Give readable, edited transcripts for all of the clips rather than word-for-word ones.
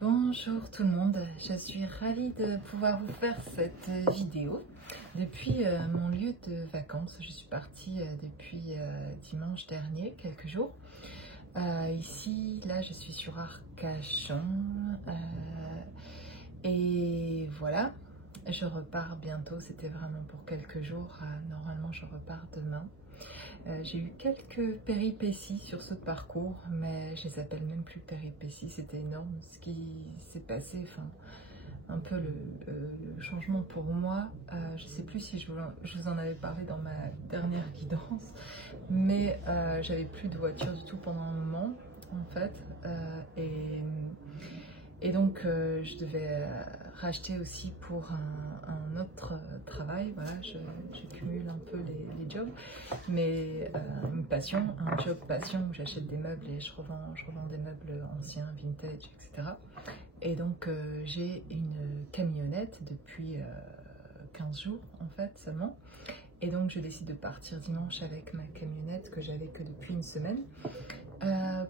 Bonjour tout le monde, je suis ravie de pouvoir vous faire cette vidéo depuis mon lieu de vacances. Je suis partie depuis dimanche dernier, quelques jours. Ici, là, je suis sur Arcachon et voilà, je repars bientôt. C'était vraiment pour quelques jours. Normalement, je repars demain. J'ai eu quelques péripéties sur ce parcours, mais je les appelle même plus péripéties, c'était énorme ce qui s'est passé, enfin un peu le changement pour moi. Je ne sais plus si je vous en avais parlé dans ma dernière guidance, mais j'avais plus de voiture du tout pendant un moment en fait, et donc je devais racheter aussi pour un autre travail. Voilà, je cumule un peu les jobs, mais une passion, un job passion où j'achète des meubles et je revends des meubles anciens, vintage, etc. Et donc j'ai une camionnette depuis 15 jours en fait seulement. Et donc je décide de partir dimanche avec ma camionnette que j'avais que depuis une semaine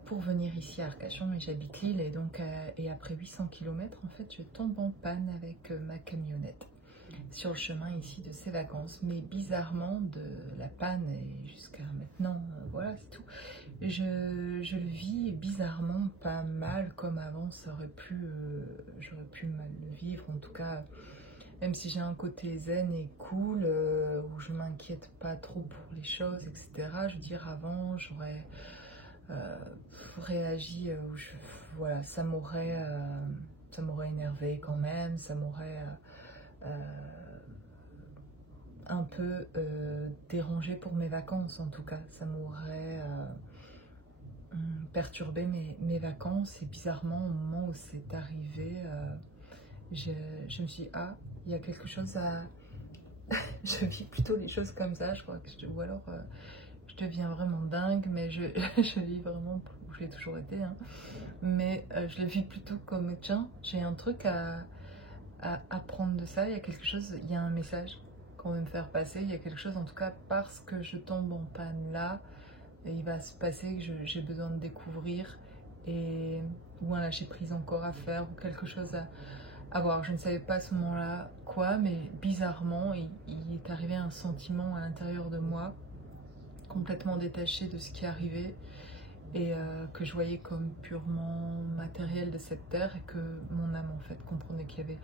pour venir ici à Arcachon. Et j'habite Lille, et donc et après 800 km en fait je tombe en panne avec ma camionnette sur le chemin ici de ces vacances. Mais bizarrement, de la panne et jusqu'à maintenant, voilà, c'est tout. Je le vis bizarrement pas mal comme avant. J'aurais pu mal le vivre, en tout cas, même si j'ai un côté zen et cool, où je m'inquiète pas trop pour les choses, etc. Je veux dire, avant, j'aurais réagi, voilà, ça m'aurait énervé quand même, ça m'aurait un peu dérangé pour mes vacances. En tout cas, ça m'aurait perturbé mes vacances. Et bizarrement, au moment où c'est arrivé, je me suis dit, ah, il y a quelque chose à... Je vis plutôt les choses comme ça, je crois que ou alors je deviens vraiment dingue, mais je vis vraiment où j'ai toujours été, hein. Mais je le vis plutôt comme, tiens, j'ai un truc à apprendre de ça. Il y a quelque chose, il y a un message qu'on veut me faire passer, il y a quelque chose, en tout cas, parce que je tombe en panne là, et il va se passer que j'ai besoin de découvrir, et ou un lâcher prise encore à faire, ou quelque chose à voir. Je ne savais pas à ce moment-là quoi, mais bizarrement il est arrivé un sentiment à l'intérieur de moi complètement détaché de ce qui arrivait, et que je voyais comme purement matériel de cette terre, et que mon âme en fait comprenait qu'il y avait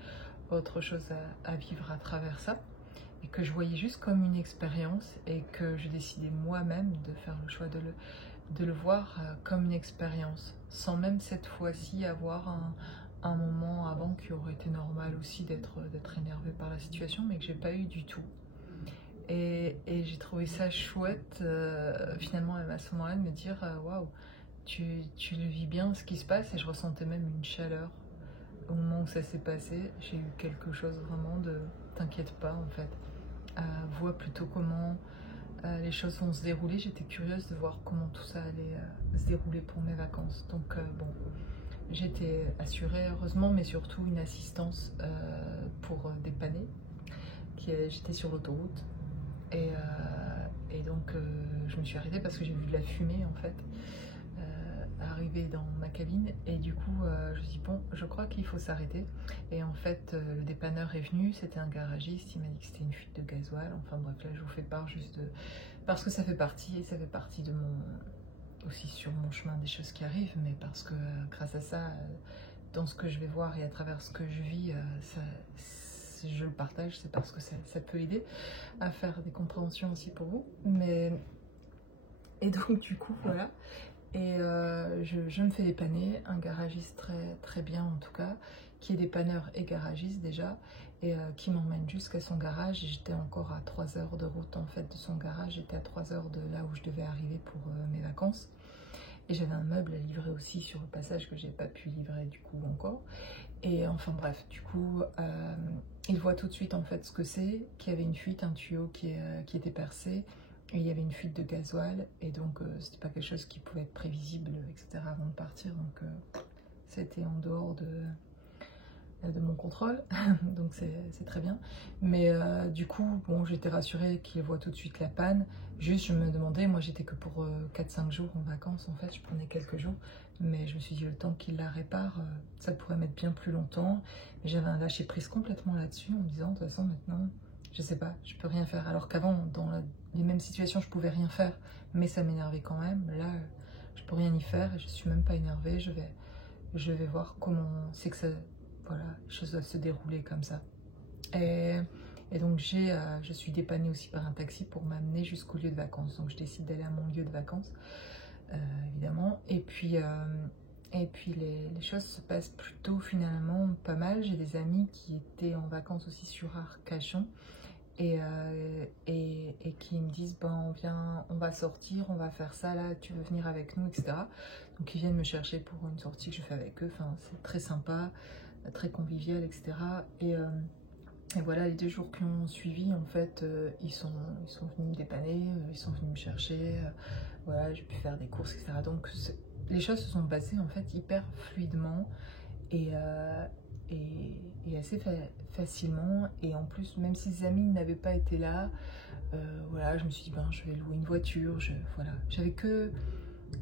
autre chose à vivre à travers ça, et que je voyais juste comme une expérience, et que je décidais moi-même de faire le choix de le voir comme une expérience, sans même cette fois-ci avoir un moment avant qui aurait été normal aussi d'être énervée par la situation, mais que j'ai pas eu du tout. Et j'ai trouvé ça chouette, finalement, même à ce moment-là, de me dire waouh, tu le vis bien ce qui se passe. Et je ressentais même une chaleur au moment où ça s'est passé. J'ai eu quelque chose vraiment de t'inquiète pas, en fait. Vois plutôt comment les choses vont se dérouler. J'étais curieuse de voir comment tout ça allait se dérouler pour mes vacances. Donc, bon, j'étais assurée, heureusement, mais surtout une assistance pour dépanner. J'étais sur l'autoroute. Et donc je me suis arrêtée parce que j'ai vu de la fumée en fait arriver dans ma cabine, et du coup je me suis dit bon, je crois qu'il faut s'arrêter. Et en fait le dépanneur est venu, c'était un garagiste, il m'a dit que c'était une fuite de gasoil. Enfin bref, là je vous fais part juste de... parce que ça fait partie de mon... aussi sur mon chemin des choses qui arrivent, mais parce que grâce à ça, dans ce que je vais voir et à travers ce que je vis, si je le partage, c'est parce que ça peut aider à faire des compréhensions aussi pour vous. Et donc du coup voilà, et je me fais dépanner, un garagiste très, très bien en tout cas, qui est dépanneur et garagiste déjà, et qui m'emmène jusqu'à son garage. Et j'étais encore à 3 heures de route en fait de son garage, j'étais à 3 heures de là où je devais arriver pour mes vacances. Et j'avais un meuble à livrer aussi sur le passage que j'ai pas pu livrer du coup encore. Et enfin bref, du coup, il voit tout de suite en fait ce que c'est, qu'il y avait une fuite, un tuyau qui était percé, et il y avait une fuite de gasoil, et donc c'était pas quelque chose qui pouvait être prévisible, etc. avant de partir. Donc c'était en dehors de mon contrôle, donc c'est très bien. Mais du coup, bon, j'étais rassurée qu'il voit tout de suite la panne. Juste, je me demandais, moi j'étais que pour 4-5 jours en vacances, en fait, je prenais quelques jours. Mais je me suis dit, le temps qu'il la répare, ça pourrait mettre bien plus longtemps. Mais j'avais un lâcher-prise complètement là-dessus, en me disant, de toute façon, maintenant, je sais pas, je peux rien faire. Alors qu'avant, les mêmes situations, je pouvais rien faire, mais ça m'énervait quand même. Là, je peux rien y faire et je suis même pas énervée. Je vais voir comment c'est que ça, voilà, les choses doivent se dérouler comme ça. Et, et donc je suis dépannée aussi par un taxi pour m'amener jusqu'au lieu de vacances. Donc je décide d'aller à mon lieu de vacances, évidemment. Et puis les choses se passent plutôt finalement pas mal. J'ai des amis qui étaient en vacances aussi sur Arcachon et qui me disent ben, on va sortir, on va faire ça là, tu veux venir avec nous, etc. Donc ils viennent me chercher pour une sortie que je fais avec eux. Enfin, c'est très sympa, très convivial, etc. Et voilà, les 2 jours qui ont suivi, en fait, ils sont venus me dépanner, ils sont venus me chercher, voilà, j'ai pu faire des courses, etc. Donc les choses se sont passées en fait hyper fluidement et, et assez facilement. Et en plus, même si les amis n'avaient pas été là, voilà, je me suis dit, ben, je vais louer une voiture, voilà. J'avais que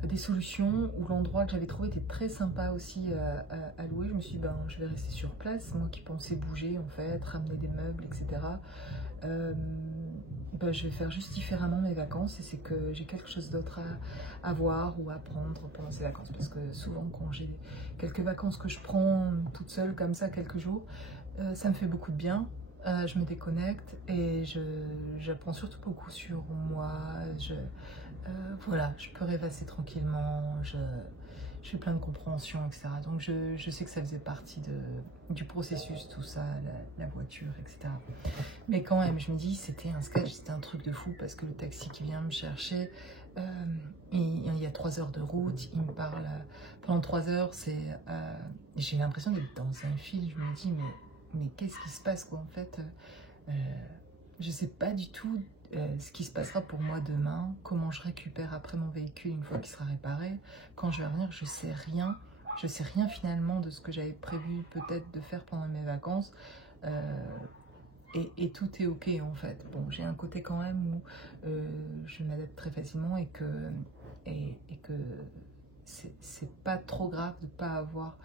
des solutions où l'endroit que j'avais trouvé était très sympa aussi à louer. Je me suis dit, ben, je vais rester sur place, moi qui pensais bouger en fait, ramener des meubles, etc. Ben, je vais faire juste différemment mes vacances et c'est que j'ai quelque chose d'autre à voir ou à prendre pendant ces vacances. Parce que souvent quand j'ai quelques vacances que je prends toute seule comme ça quelques jours, ça me fait beaucoup de bien. Je me déconnecte et j'apprends surtout beaucoup sur moi. Voilà, je peux rêvasser tranquillement, je fais plein de compréhension, etc. Donc je sais que ça faisait partie du processus, tout ça, la voiture, etc. Mais quand même, je me dis, c'était un sketch, c'était un truc de fou, parce que le taxi qui vient me chercher, il y a 3 heures de route, il me parle pendant 3 heures, j'ai l'impression d'être dans un film, je me dis, mais qu'est-ce qui se passe, quoi, en fait je sais pas du tout ce qui se passera pour moi demain, comment je récupère après mon véhicule une fois qu'il sera réparé, quand je vais revenir, je sais rien finalement de ce que j'avais prévu peut-être de faire pendant mes vacances, et tout est ok en fait. Bon, j'ai un côté quand même où je m'adapte très facilement et que c'est pas trop grave de pas avoir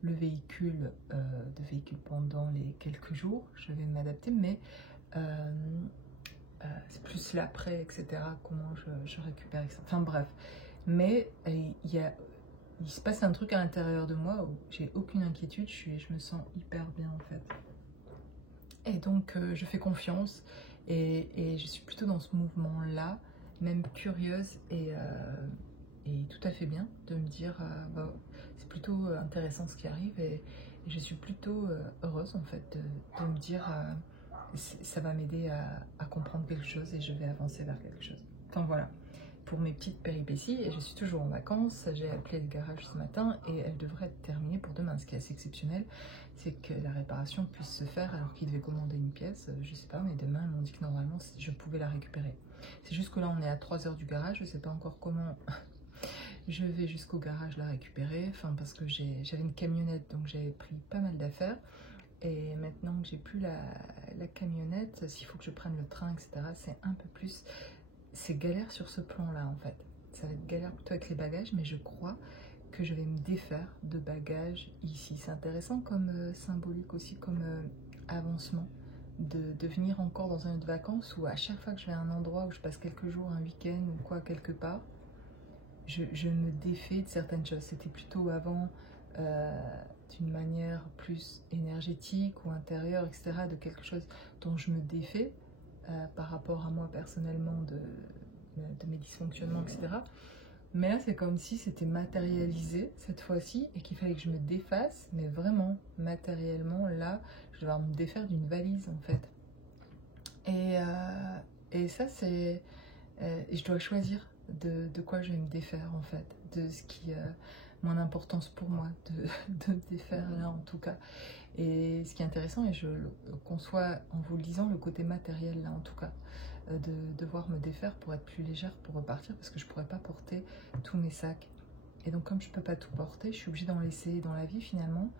le véhicule, pendant les quelques jours, je vais m'adapter, mais c'est plus l'après, etc. Comment je récupère, etc. Enfin bref. Mais il se passe un truc à l'intérieur de moi où j'ai aucune inquiétude, je me sens hyper bien en fait. Et donc je fais confiance et je suis plutôt dans ce mouvement-là, même curieuse et tout à fait bien de me dire bah, c'est plutôt intéressant ce qui arrive et je suis plutôt heureuse en fait de me dire ça va m'aider à comprendre quelque chose et je vais avancer vers quelque chose. Enfin voilà, pour mes petites péripéties, et je suis toujours en vacances, j'ai appelé le garage ce matin et elle devrait être terminée pour demain. Ce qui est assez exceptionnel, c'est que la réparation puisse se faire alors qu'ils devaient commander une pièce, je sais pas, mais demain ils m'ont dit que normalement je pouvais la récupérer. C'est juste que là on est à 3 heures du garage, je sais pas encore comment je vais jusqu'au garage la récupérer, enfin parce que j'avais une camionnette donc j'avais pris pas mal d'affaires. Et maintenant que j'ai plus la camionnette, s'il faut que je prenne le train, etc., c'est un peu plus... C'est galère sur ce plan-là, en fait. Ça va être galère plutôt avec les bagages, mais je crois que je vais me défaire de bagages ici. C'est intéressant comme symbolique aussi, comme avancement, de venir encore dans un lieu de vacances où à chaque fois que je vais à un endroit où je passe quelques jours, un week-end ou quoi, quelque part, je me défais de certaines choses. C'était plutôt avant... d'une manière plus énergétique ou intérieure, etc., de quelque chose dont je me défais par rapport à moi personnellement, de mes dysfonctionnements, etc. Mais là, c'est comme si c'était matérialisé cette fois-ci et qu'il fallait que je me défasse, mais vraiment matériellement, là, je vais devoir me défaire d'une valise en fait. Et ça, c'est... je dois choisir de quoi je vais me défaire en fait, de ce qui... moins d'importance pour moi de me défaire là en tout cas. Et ce qui est intéressant, et je le conçois en vous le disant, le côté matériel là en tout cas, de devoir me défaire pour être plus légère pour repartir parce que je pourrais pas porter tous mes sacs. Et donc comme je peux pas tout porter, je suis obligée d'en laisser dans la vie finalement.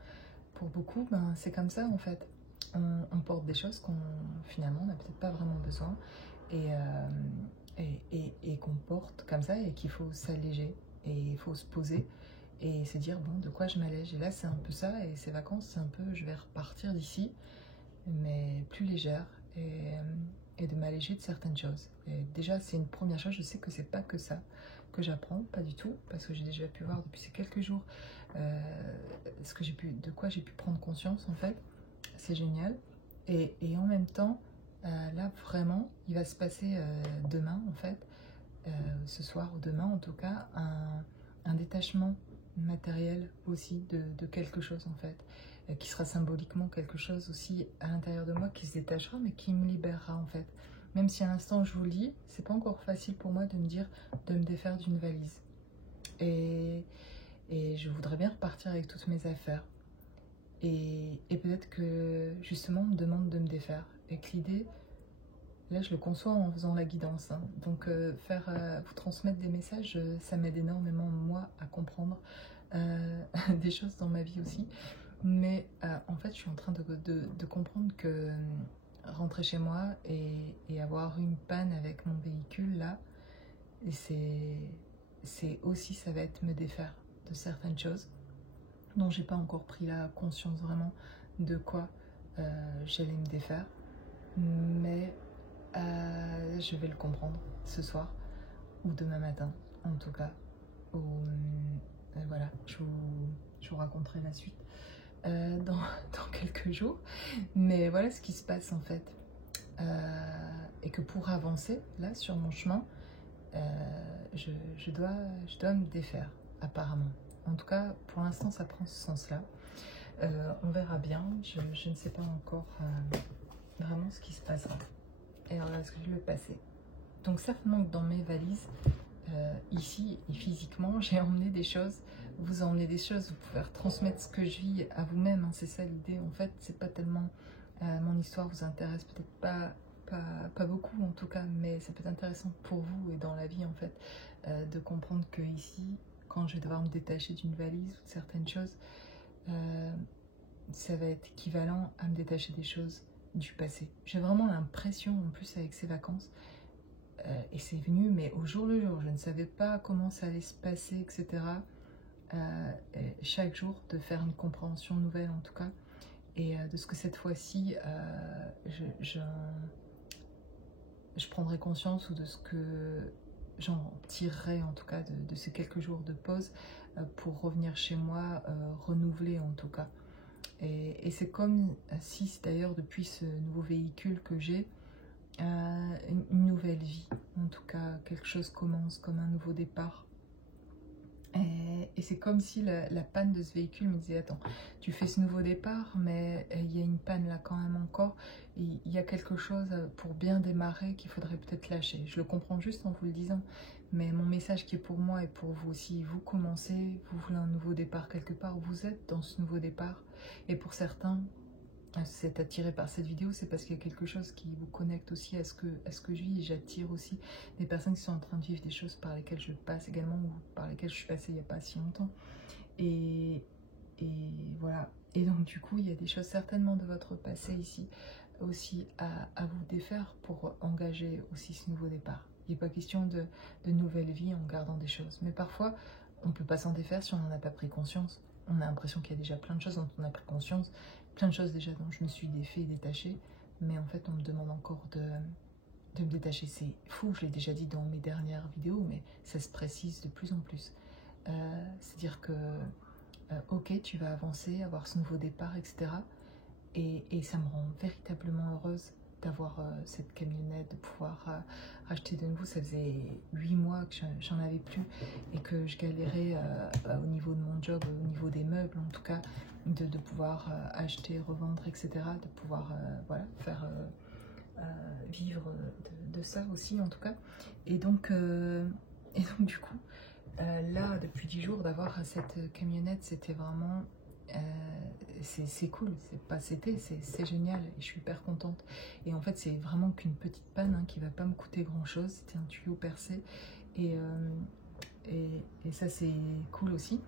pour beaucoup, ben, c'est comme ça en fait. On porte des choses qu'on finalement n'a peut-être pas vraiment besoin et, qu'on porte comme ça et qu'il faut s'alléger et il faut se poser et se dire bon, de quoi je m'allège. Et là c'est un peu ça, et ces vacances c'est un peu je vais repartir d'ici mais plus légère et de m'alléger de certaines choses. Et déjà c'est une première chose, je sais que c'est pas que ça que j'apprends, pas du tout, parce que j'ai déjà pu voir depuis ces quelques jours de quoi j'ai pu prendre conscience en fait. C'est génial. Et en même temps, là vraiment, il va se passer demain en fait, ce soir ou demain en tout cas, un détachement matériel aussi de quelque chose en fait, qui sera symboliquement quelque chose aussi à l'intérieur de moi qui se détachera mais qui me libérera en fait. Même si à l'instant je vous le dis, c'est pas encore facile pour moi de me dire de me défaire d'une valise. Et je voudrais bien repartir avec toutes mes affaires. Et peut-être que justement on me demande de me défaire. Et que l'idée, là je le conçois en faisant la guidance. Hein. Donc vous transmettre des messages, ça m'aide énormément moi à comprendre des choses dans ma vie aussi. Mais en fait je suis en train de comprendre que rentrer chez moi et avoir une panne avec mon véhicule là, et c'est aussi, ça va être me défaire de certaines choses dont j'ai pas encore pris la conscience vraiment de quoi j'allais me défaire, mais je vais le comprendre ce soir ou demain matin en tout cas, ou voilà, je vous raconterai la suite dans quelques jours, mais voilà ce qui se passe en fait, et que pour avancer là sur mon chemin, je dois me défaire apparemment. En tout cas, pour l'instant, ça prend ce sens-là. On verra bien. Je ne sais pas encore vraiment ce qui se passera. Et alors, est-ce que je vais le passer? Donc, certainement que dans mes valises, ici et physiquement, j'ai emmené des choses. Vous emmenez des choses, vous pouvez retransmettre ce que je vis à vous-même. Hein, c'est ça l'idée. En fait, c'est pas tellement mon histoire vous intéresse peut-être pas beaucoup en tout cas, mais ça peut être intéressant pour vous et dans la vie en fait, de comprendre que ici, quand je vais devoir me détacher d'une valise ou de certaines choses, ça va être équivalent à me détacher des choses du passé. J'ai vraiment l'impression, en plus avec ces vacances, et c'est venu mais au jour le jour, je ne savais pas comment ça allait se passer, etc. Et chaque jour de faire une compréhension nouvelle en tout cas, et de ce que cette fois-ci je prendrai conscience, ou de ce que j'en tirerai en tout cas de ces quelques jours de pause pour revenir chez moi renouvelée en tout cas. Et c'est comme si d'ailleurs depuis ce nouveau véhicule que j'ai, une nouvelle vie, en tout cas quelque chose commence comme un nouveau départ. Et c'est comme si la panne de ce véhicule me disait attends, tu fais ce nouveau départ mais il y a une panne là quand même encore, il y a quelque chose pour bien démarrer qu'il faudrait peut-être lâcher. Je le comprends juste en vous le disant, mais mon message qui est pour moi et pour vous aussi, vous commencez, vous voulez un nouveau départ quelque part, vous êtes dans ce nouveau départ, et pour certains vous êtes attiré par cette vidéo, c'est parce qu'il y a quelque chose qui vous connecte aussi à ce que je vis. J'attire aussi des personnes qui sont en train de vivre des choses par lesquelles je passe également, ou par lesquelles je suis passée il n'y a pas si longtemps. Et voilà. Et donc du coup, il y a des choses certainement de votre passé ici aussi à vous défaire pour engager aussi ce nouveau départ. Il n'est pas question de nouvelle vie en gardant des choses. Mais parfois, on ne peut pas s'en défaire si on n'en a pas pris conscience. On a l'impression qu'il y a déjà plein de choses dont on a pris conscience, plein de choses déjà dont je me suis défait et détachée, mais en fait on me demande encore de me détacher. C'est fou, je l'ai déjà dit dans mes dernières vidéos, mais ça se précise de plus en plus. C'est-à-dire que, ok, tu vas avancer, avoir ce nouveau départ, etc. Et ça me rend véritablement heureuse d'avoir cette camionnette, de pouvoir racheter de nouveau. Ça faisait 8 mois que j'en avais plus et que je galérais au niveau de mon job, au niveau des meubles en tout cas, de pouvoir acheter, revendre, etc. De pouvoir voilà, faire vivre de ça aussi en tout cas. Et donc du coup, là depuis 10 jours d'avoir cette camionnette, c'était vraiment... c'est cool, c'est génial et je suis hyper contente. Et en fait c'est vraiment qu'une petite panne hein, qui va pas me coûter grand chose. C'était un tuyau percé et ça c'est cool aussi.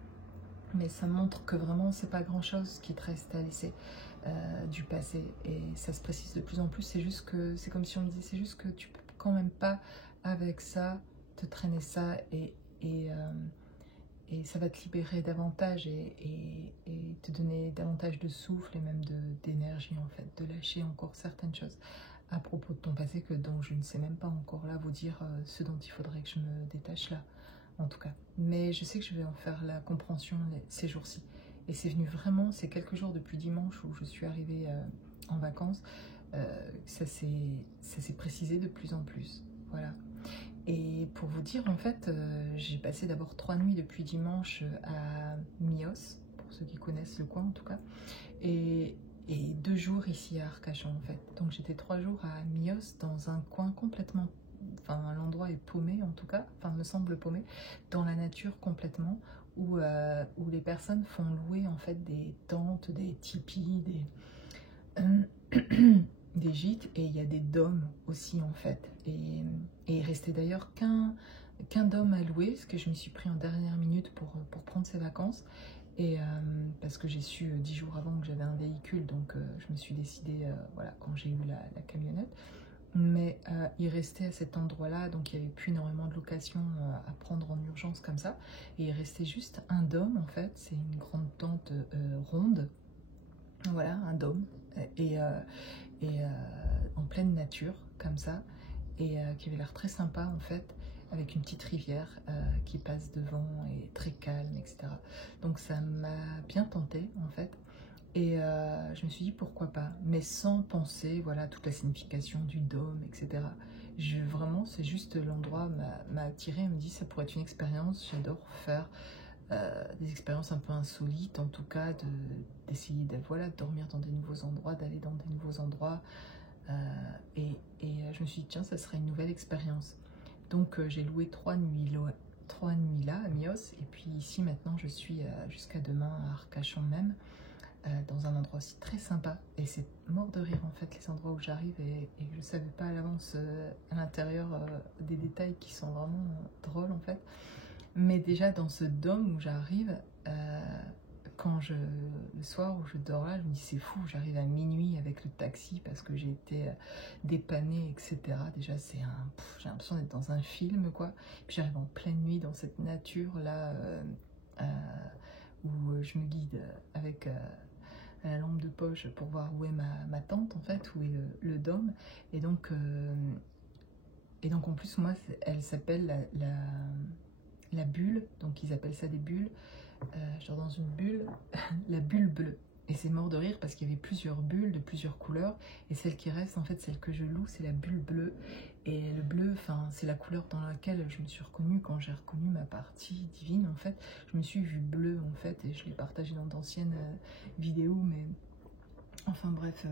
mais ça montre que vraiment c'est pas grand chose qui te reste à laisser du passé, et ça se précise de plus en plus. C'est juste que c'est comme si on me disait, c'est juste que tu peux quand même pas avec ça te traîner ça, et, euh, et ça va te libérer davantage, et te donner davantage de souffle et même d'énergie en fait, de lâcher encore certaines choses à propos de ton passé que dont je ne sais même pas encore là vous dire ce dont il faudrait que je me détache là, en tout cas. Mais je sais que je vais en faire la compréhension ces jours-ci. Et c'est venu vraiment, c'est quelques jours depuis dimanche où je suis arrivée en vacances, ça s'est précisé de plus en plus. Voilà. Et pour vous dire, en fait, j'ai passé d'abord 3 nuits depuis dimanche à Mios, pour ceux qui connaissent le coin en tout cas, et, et 2 jours ici à Arcachon en fait. Donc j'étais 3 jours à Mios dans un coin complètement, enfin l'endroit est paumé en tout cas, enfin me semble paumé, dans la nature complètement, où les personnes font louer en fait des tentes, des tipis, des gîtes, et il y a des dômes aussi en fait. Et il restait d'ailleurs qu'un dôme à louer, parce que je me suis pris en dernière minute pour prendre ces vacances. Et parce que j'ai su 10 jours avant que j'avais un véhicule, donc je me suis décidée, voilà, quand j'ai eu la camionnette. Mais il restait à cet endroit-là, donc il n'y avait plus énormément de locations à prendre en urgence comme ça. Et il restait juste un dôme en fait, c'est une grande tente ronde, voilà, un dôme, et, euh, et en pleine nature comme ça, et qui avait l'air très sympa en fait, avec une petite rivière qui passe devant et très calme, etc. Donc ça m'a bien tenté en fait, et je me suis dit pourquoi pas, mais sans penser voilà toute la signification du dôme, etc. Vraiment, c'est juste l'endroit m'a attiré, me dit ça pourrait être une expérience, j'adore faire des expériences un peu insolites, en tout cas d'essayer de voilà, dormir dans des nouveaux endroits, d'aller dans des nouveaux endroits. Je me suis dit, tiens, ça serait une nouvelle expérience. Donc j'ai loué 3 nuits là à Mios, et puis ici maintenant je suis jusqu'à demain à Arcachon même, dans un endroit aussi très sympa. Et c'est mort de rire en fait les endroits où j'arrive, et je ne savais pas à l'avance à l'intérieur des détails qui sont vraiment drôles en fait. Mais déjà dans ce dôme où j'arrive, le soir où je dors là, je me dis c'est fou, j'arrive à minuit avec le taxi parce que j'ai été dépannée, etc. Déjà j'ai l'impression d'être dans un film quoi. Puis j'arrive en pleine nuit dans cette nature là euh, où je me guide avec la lampe de poche pour voir où est ma tente en fait, où est le dôme. Et donc, en plus moi elle s'appelle la bulle, donc ils appellent ça des bulles. Je dors dans une bulle, la bulle bleue. Et c'est mort de rire parce qu'il y avait plusieurs bulles de plusieurs couleurs. Et celle qui reste, en fait, celle que je loue, c'est la bulle bleue. Et le bleu, enfin, c'est la couleur dans laquelle je me suis reconnue quand j'ai reconnu ma partie divine, en fait. Je me suis vue bleue, en fait, et je l'ai partagé dans d'anciennes vidéos. Mais enfin, bref,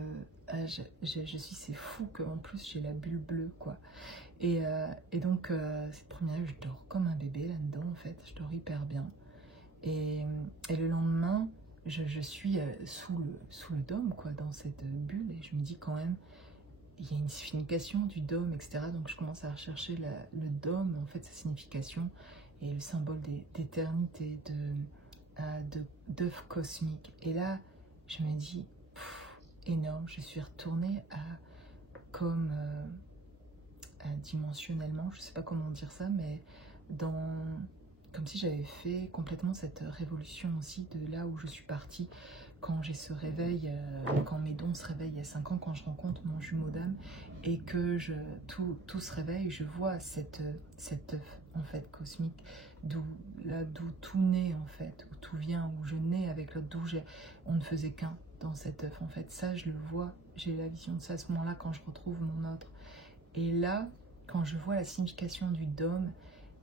c'est fou qu'en plus j'ai la bulle bleue, quoi. Et donc, cette première nuit, je dors comme un bébé là-dedans, en fait. Je dors hyper bien. Et le lendemain, je suis sous le dôme, quoi, dans cette bulle, et je me dis quand même, il y a une signification du dôme, etc. Donc je commence à rechercher le dôme, en fait, sa signification, et le symbole d'éternité, d'œuf cosmique. Et là, je me dis, énorme, je suis retournée comme dimensionnellement, je sais pas comment dire ça, mais comme si j'avais fait complètement cette révolution aussi de là où je suis partie quand j'ai ce réveil, quand mes dons se réveillent il y a 5 ans, quand je rencontre mon jumeau d'âme et que tout se réveille, je vois cet œuf en fait cosmique, d'où tout naît en fait, où tout vient, où je nais avec l'autre, on ne faisait qu'un dans cet œuf en fait. Ça je le vois, j'ai la vision de ça à ce moment-là quand je retrouve mon autre. Et là, quand je vois la signification du dôme,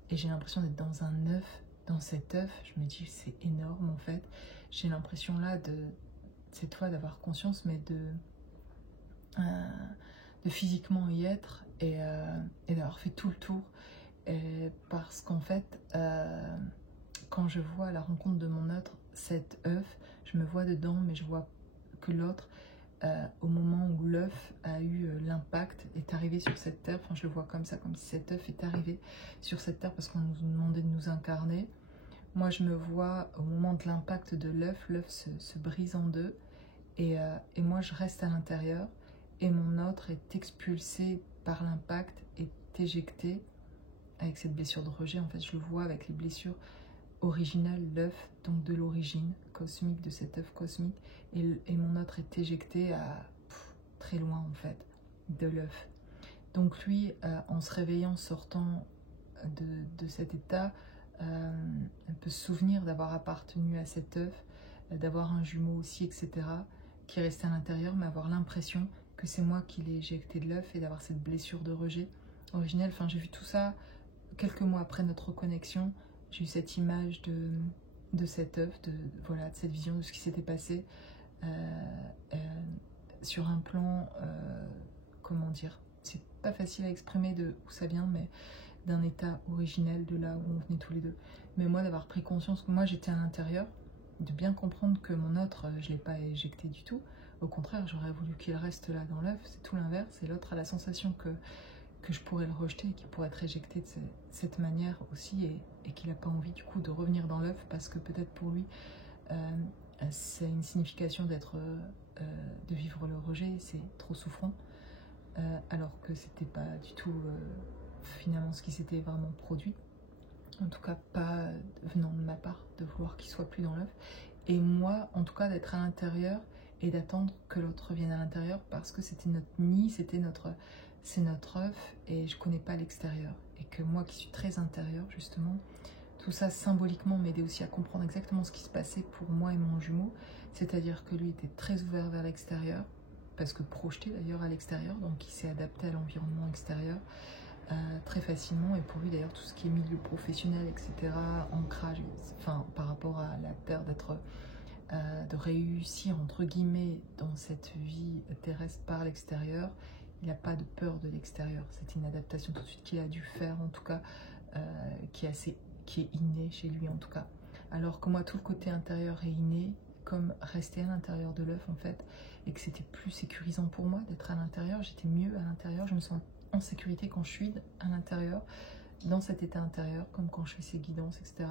et j'ai l'impression d'être dans un œuf, dans cet œuf, je me dis c'est énorme en fait. J'ai l'impression là cette fois d'avoir conscience, mais de physiquement y être, et d'avoir fait tout le tour. Parce qu'en fait, quand je vois la rencontre de mon autre, cet œuf, je me vois dedans, mais je vois que l'autre, au moment où l'œuf a eu l'impact, est arrivé sur cette terre, enfin je le vois comme ça, comme si cet œuf est arrivé sur cette terre parce qu'on nous demandait de nous incarner, moi je me vois au moment de l'impact de l'œuf, l'œuf se brise en deux et moi je reste à l'intérieur et mon autre est expulsé par l'impact, est éjecté avec cette blessure de rejet. En fait, je le vois avec les blessures originales, l'œuf, donc de l'origine cosmique, de cet œuf cosmique, et mon autre est éjecté à très loin en fait de l'œuf. Donc lui, en se réveillant, sortant de cet état, peut se souvenir d'avoir appartenu à cet œuf, d'avoir un jumeau aussi, etc., qui est resté à l'intérieur, mais avoir l'impression que c'est moi qui l'ai éjecté de l'œuf et d'avoir cette blessure de rejet originelle. Enfin, j'ai vu tout ça quelques mois après notre reconnexion. J'ai eu cette image de cet œuf, voilà, de cette vision de ce qui s'était passé sur un plan, comment dire, c'est pas facile à exprimer de où ça vient, mais d'un état originel de là où on venait tous les deux. Mais moi, d'avoir pris conscience que moi j'étais à l'intérieur, de bien comprendre que mon autre, je l'ai pas éjecté du tout. Au contraire, j'aurais voulu qu'il reste là dans l'œuf, c'est tout l'inverse. Et l'autre a la sensation que je pourrais le rejeter, qu'il pourrait être éjecté de cette manière aussi, et qu'il n'a pas envie du coup de revenir dans l'œuf, parce que peut-être pour lui, c'est une signification de vivre le rejet, c'est trop souffrant, alors que c'était pas du tout finalement ce qui s'était vraiment produit, en tout cas pas venant de ma part, de vouloir qu'il soit plus dans l'œuf, et moi en tout cas d'être à l'intérieur et d'attendre que l'autre revienne à l'intérieur, parce que c'était notre nid, c'est notre œuf, et je connais pas l'extérieur, et que moi qui suis très intérieur justement, tout ça symboliquement m'aidait aussi à comprendre exactement ce qui se passait pour moi et mon jumeau, c'est-à-dire que lui était très ouvert vers l'extérieur, parce que projeté d'ailleurs à l'extérieur, donc il s'est adapté à l'environnement extérieur très facilement, et pour lui d'ailleurs tout ce qui est milieu professionnel, etc., ancrage, enfin par rapport à la terre, de réussir entre guillemets dans cette vie terrestre par l'extérieur, il n'a pas de peur de l'extérieur. C'est une adaptation tout de suite qu'il a dû faire, en tout cas, qui est inné chez lui en tout cas. Alors que moi, tout le côté intérieur est inné, comme rester à l'intérieur de l'œuf en fait, et que c'était plus sécurisant pour moi d'être à l'intérieur. J'étais mieux à l'intérieur, je me sens en sécurité quand je suis à l'intérieur, dans cet état intérieur, comme quand je fais ces guidances, etc.,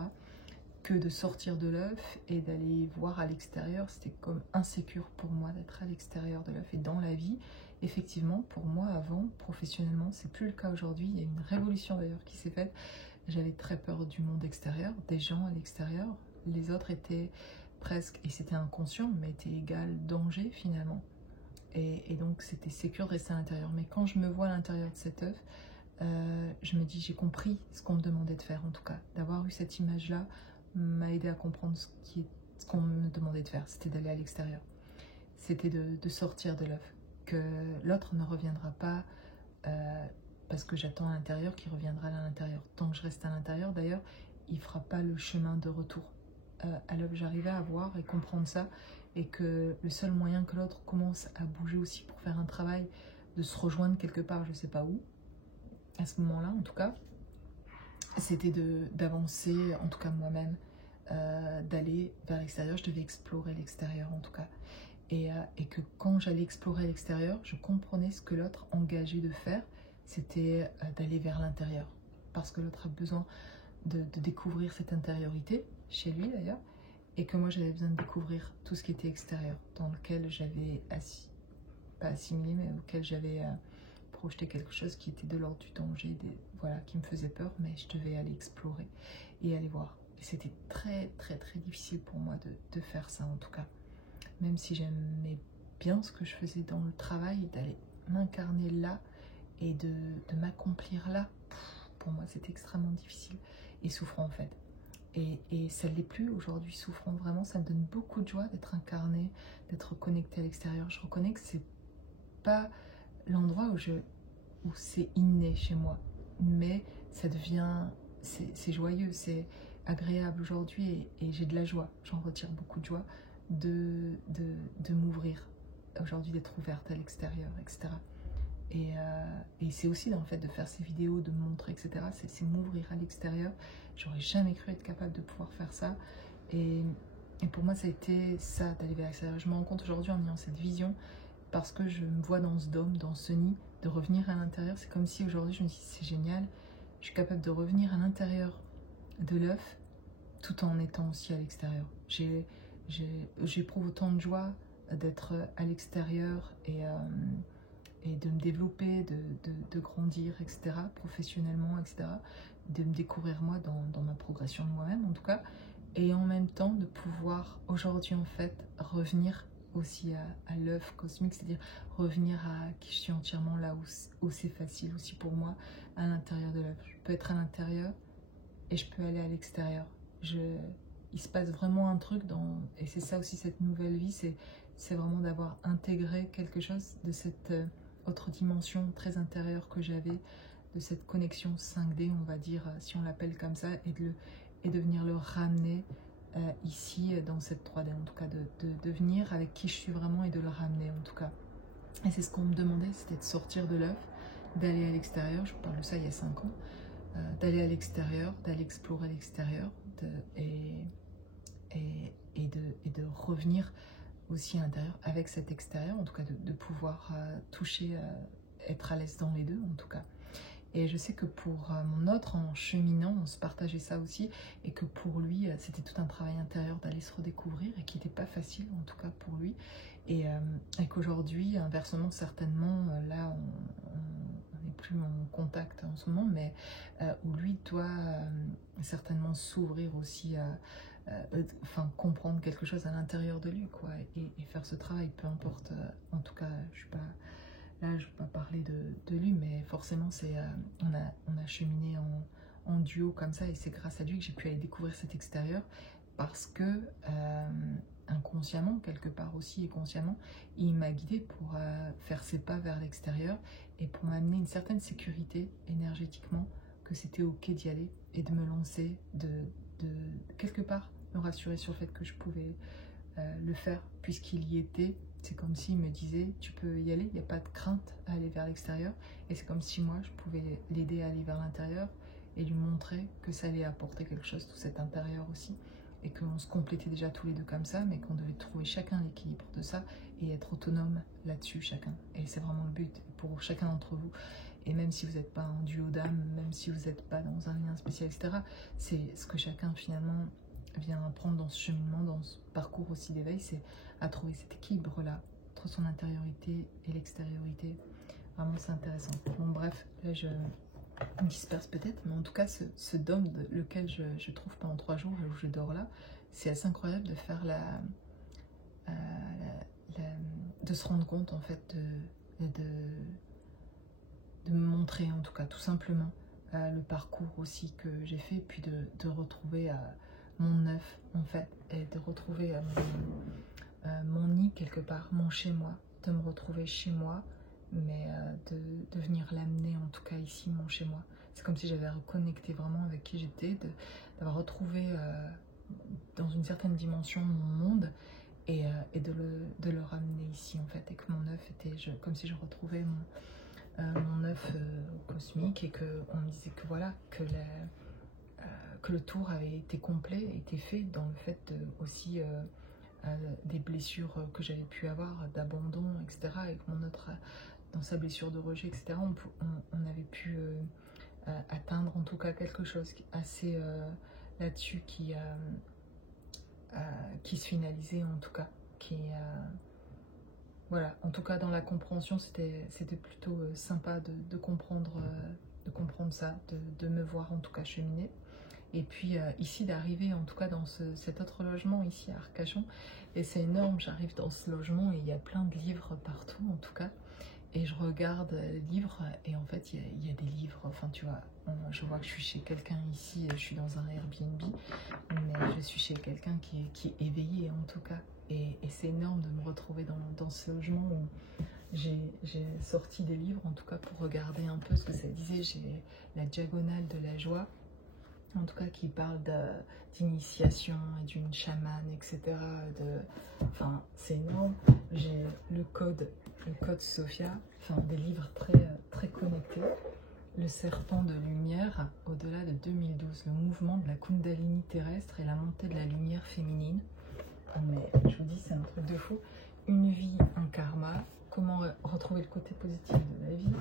que de sortir de l'œuf et d'aller voir à l'extérieur. C'était comme insécure pour moi d'être à l'extérieur de l'œuf. Et dans la vie, effectivement, pour moi avant, professionnellement, c'est plus le cas aujourd'hui. Il y a une révolution d'ailleurs qui s'est faite. J'avais très peur du monde extérieur, des gens à l'extérieur. Les autres étaient presque, et c'était inconscient, mais étaient égal danger finalement. Et donc c'était sécure de rester à l'intérieur. Mais quand je me vois à l'intérieur de cet œuf, je me dis, j'ai compris ce qu'on me demandait de faire en tout cas. D'avoir eu cette image-là m'a aidé à comprendre ce qu'on me demandait de faire. C'était d'aller à l'extérieur. C'était de sortir de l'œuf. Que l'autre ne reviendra pas parce que j'attends à l'intérieur qu'il reviendra à l'intérieur. Tant que je reste à l'intérieur, d'ailleurs, il ne fera pas le chemin de retour à l'œuf. J'arrivais à voir et comprendre ça, et que le seul moyen que l'autre commence à bouger aussi pour faire un travail, de se rejoindre quelque part, je ne sais pas où, à ce moment-là en tout cas, c'était d'avancer, en tout cas moi-même, d'aller vers l'extérieur. Je devais explorer l'extérieur en tout cas. Et que quand j'allais explorer l'extérieur, je comprenais ce que l'autre engageait de faire, c'était d'aller vers l'intérieur. Parce que l'autre a besoin de découvrir cette intériorité, chez lui d'ailleurs, et que moi j'avais besoin de découvrir tout ce qui était extérieur, dans lequel j'avais pas assimilé, mais auquel j'avais projeté quelque chose qui était de l'ordre du danger, voilà, qui me faisait peur, mais je devais aller explorer et aller voir. Et c'était très très très difficile pour moi de faire ça en tout cas. Même si j'aimais bien ce que je faisais dans le travail, d'aller m'incarner là et de m'accomplir là, pour moi c'était extrêmement difficile et souffrant en fait. Et ça ne l'est plus aujourd'hui, souffrant vraiment. Ça me donne beaucoup de joie d'être incarnée, d'être connectée à l'extérieur. Je reconnais que c'est pas l'endroit où c'est inné chez moi, mais ça devient, c'est joyeux, c'est agréable aujourd'hui, et j'ai de la joie. J'en retire beaucoup de joie de m'ouvrir aujourd'hui, d'être ouverte à l'extérieur, etc. Et c'est aussi en fait de faire ces vidéos, de me montrer, etc. C'est m'ouvrir à l'extérieur. J'aurais jamais cru être capable de pouvoir faire ça. Et pour moi, ça a été ça, d'aller vers l'extérieur. Je me rends compte aujourd'hui en ayant cette vision, parce que je me vois dans ce dôme, dans ce nid, de revenir à l'intérieur. C'est comme si aujourd'hui je me dis, c'est génial, je suis capable de revenir à l'intérieur de l'œuf tout en étant aussi à l'extérieur. J'éprouve autant de joie d'être à l'extérieur et de me développer, de grandir, etc., professionnellement, etc., de me découvrir moi dans ma progression de moi-même en tout cas, et en même temps de pouvoir aujourd'hui en fait revenir aussi à l'œuf cosmique, c'est-à-dire revenir à qui je suis entièrement là où c'est facile aussi pour moi, à l'intérieur de l'œuf. Je peux être à l'intérieur et je peux aller à l'extérieur. Il se passe vraiment un truc et c'est ça aussi cette nouvelle vie, c'est vraiment d'avoir intégré quelque chose de cette autre dimension très intérieure que j'avais, de cette connexion 5D, on va dire, si on l'appelle comme ça, et de venir le ramener ici dans cette 3D, en tout cas de venir avec qui je suis vraiment et de le ramener en tout cas. Et c'est ce qu'on me demandait, c'était de sortir de l'œuf, d'aller à l'extérieur, je vous parle de ça il y a 5 ans, d'aller à l'extérieur, d'aller explorer l'extérieur et de revenir aussi à l'intérieur avec cet extérieur, en tout cas de pouvoir toucher, être à l'aise dans les deux en tout cas. Et je sais que pour mon autre, en cheminant, on se partageait ça aussi, et que pour lui, c'était tout un travail intérieur d'aller se redécouvrir, et qui n'était pas facile, en tout cas pour lui. Et qu'aujourd'hui, inversement, certainement, là, on n'est plus en contact en ce moment, mais où lui doit certainement s'ouvrir aussi comprendre quelque chose à l'intérieur de lui, quoi, et faire ce travail, peu importe, en tout cas, je suis pas... Là, je ne vais pas parler de lui, mais forcément, on a cheminé en duo comme ça, et c'est grâce à lui que j'ai pu aller découvrir cet extérieur, parce que inconsciemment, quelque part aussi, et consciemment, il m'a guidée pour faire ses pas vers l'extérieur, et pour m'amener une certaine sécurité énergétiquement, que c'était ok d'y aller, et de me lancer, de quelque part me rassurer sur le fait que je pouvais le faire, puisqu'il y était. C'est comme s'il me disait, tu peux y aller, il n'y a pas de crainte à aller vers l'extérieur. Et c'est comme si moi, je pouvais l'aider à aller vers l'intérieur et lui montrer que ça allait apporter quelque chose, tout cet intérieur aussi. Et qu'on se complétait déjà tous les deux comme ça, mais qu'on devait trouver chacun l'équilibre de ça et être autonome là-dessus chacun. Et c'est vraiment le but pour chacun d'entre vous. Et même si vous n'êtes pas en duo d'âme, même si vous n'êtes pas dans un lien spécial, etc., c'est ce que chacun finalement vient apprendre dans ce cheminement, dans ce parcours aussi d'éveil, c'est à trouver cet équilibre-là entre son intériorité et l'extériorité. Vraiment, c'est intéressant. Bon, bref, là, je me disperse peut-être, mais en tout cas, ce dôme, lequel je trouve pendant 3 jours, où je dors là, c'est assez incroyable de faire de se rendre compte, en fait, de me montrer, en tout cas, tout simplement, le parcours aussi que j'ai fait, puis de retrouver mon œuf, en fait, et de retrouver mon nid quelque part, mon chez-moi, de me retrouver chez moi, mais de venir l'amener en tout cas ici, mon chez-moi. C'est comme si j'avais reconnecté vraiment avec qui j'étais, d'avoir retrouvé dans une certaine dimension mon monde, et de le ramener ici en fait, et que mon œuf était, comme si je retrouvais mon œuf cosmique, et qu'on me disait que voilà, que le tour avait été complet, été fait dans le fait aussi des blessures que j'avais pu avoir, d'abandon, etc. Et que mon autre, dans sa blessure de rejet, etc., on avait pu atteindre en tout cas quelque chose assez là-dessus qui se finalisait en tout cas. Voilà, en tout cas dans la compréhension, c'était plutôt sympa de comprendre ça, de me voir en tout cas cheminer. Et puis ici d'arriver en tout cas dans cet autre logement ici à Arcachon, et c'est énorme, j'arrive dans ce logement et il y a plein de livres partout en tout cas, et je regarde les livres, et en fait il y a des livres, enfin tu vois, je vois que je suis chez quelqu'un ici, je suis dans un Airbnb, mais je suis chez quelqu'un qui est éveillé en tout cas, et c'est énorme de me retrouver dans ce logement où j'ai sorti des livres en tout cas pour regarder un peu ce que ça disait. J'ai la diagonale de la joie, en tout cas qui parle d'initiation et d'une chamane, etc. Enfin, c'est énorme. J'ai le code Sophia, enfin des livres très connectés. Le serpent de lumière, au-delà de 2012, le mouvement de la Kundalini terrestre et la montée de la lumière féminine. Mais je vous dis, c'est un truc de fou. Une vie, un karma, comment retrouver le côté positif de la vie,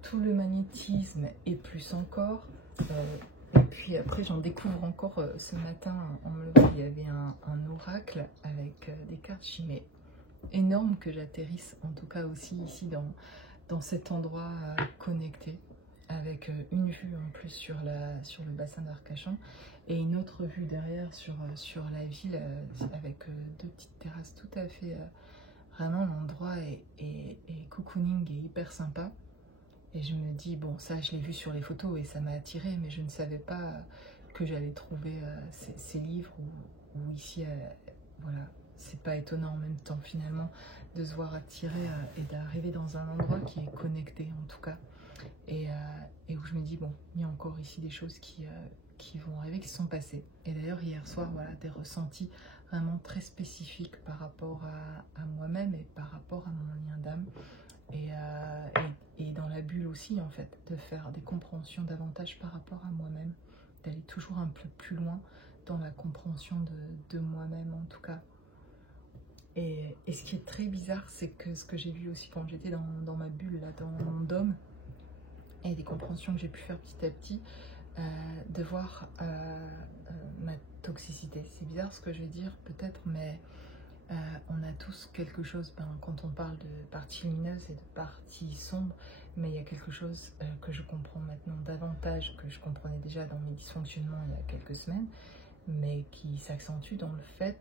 tout le magnétisme et plus encore. Et puis après après j'en découvre encore ce matin en me levant, il y avait un oracle avec des cartes. Je dis mais énorme que j'atterrisse en tout cas aussi ici dans cet endroit connecté, avec une vue en plus sur le bassin d'Arcachon et une autre vue derrière sur la ville avec deux petites terrasses tout à fait. Vraiment l'endroit est cocooning et hyper sympa. Et je me dis, bon ça je l'ai vu sur les photos et ça m'a attiré, mais je ne savais pas que j'allais trouver ces livres ou ici, voilà, c'est pas étonnant en même temps finalement de se voir attirer et d'arriver dans un endroit qui est connecté en tout cas. Et où je me dis, bon, il y a encore ici des choses qui vont arriver, qui sont passées. Et d'ailleurs hier soir, voilà, des ressentis vraiment très spécifiques par rapport à moi-même et par rapport à mon lien d'âme. Et dans la bulle aussi en fait, de faire des compréhensions davantage par rapport à moi-même, d'aller toujours un peu plus loin dans la compréhension de moi-même en tout cas. Et ce qui est très bizarre, c'est que ce que j'ai vu aussi quand j'étais dans ma bulle, là, dans mon dôme, et des compréhensions que j'ai pu faire petit à petit, de voir ma toxicité. C'est bizarre ce que je vais dire peut-être, mais on a tous quelque chose, quand on parle de partie lumineuse et de partie sombre, mais il y a quelque chose que je comprends maintenant davantage, que je comprenais déjà dans mes dysfonctionnements il y a quelques semaines, mais qui s'accentue dans le fait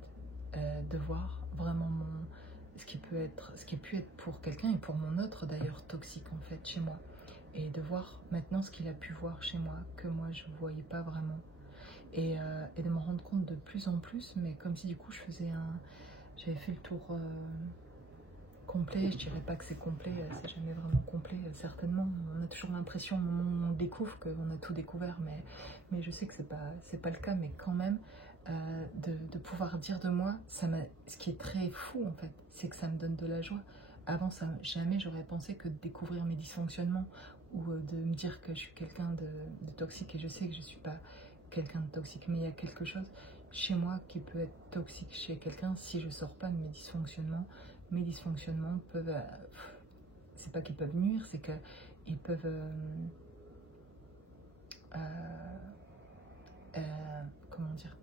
de voir vraiment ce qui a pu être pour quelqu'un et pour mon autre d'ailleurs toxique en fait chez moi. Et de voir maintenant ce qu'il a pu voir chez moi, que moi je ne voyais pas vraiment. Et de m'en rendre compte de plus en plus, mais comme si du coup j'avais fait le tour complet. Je dirais pas que c'est complet, c'est jamais vraiment complet, certainement. On a toujours l'impression au moment où on découvre qu'on a tout découvert, mais je sais que c'est pas le cas, mais quand même, de pouvoir dire de moi, ce qui est très fou en fait, c'est que ça me donne de la joie. Avant, jamais j'aurais pensé que de découvrir mes dysfonctionnements ou de me dire que je suis quelqu'un de toxique, et je sais que je suis pas quelqu'un de toxique, mais il y a quelque chose chez moi qui peut être toxique chez quelqu'un si je sors pas de mes dysfonctionnements. Mes dysfonctionnements peuvent, c'est pas qu'ils peuvent nuire, c'est qu'ils peuvent, comment dire,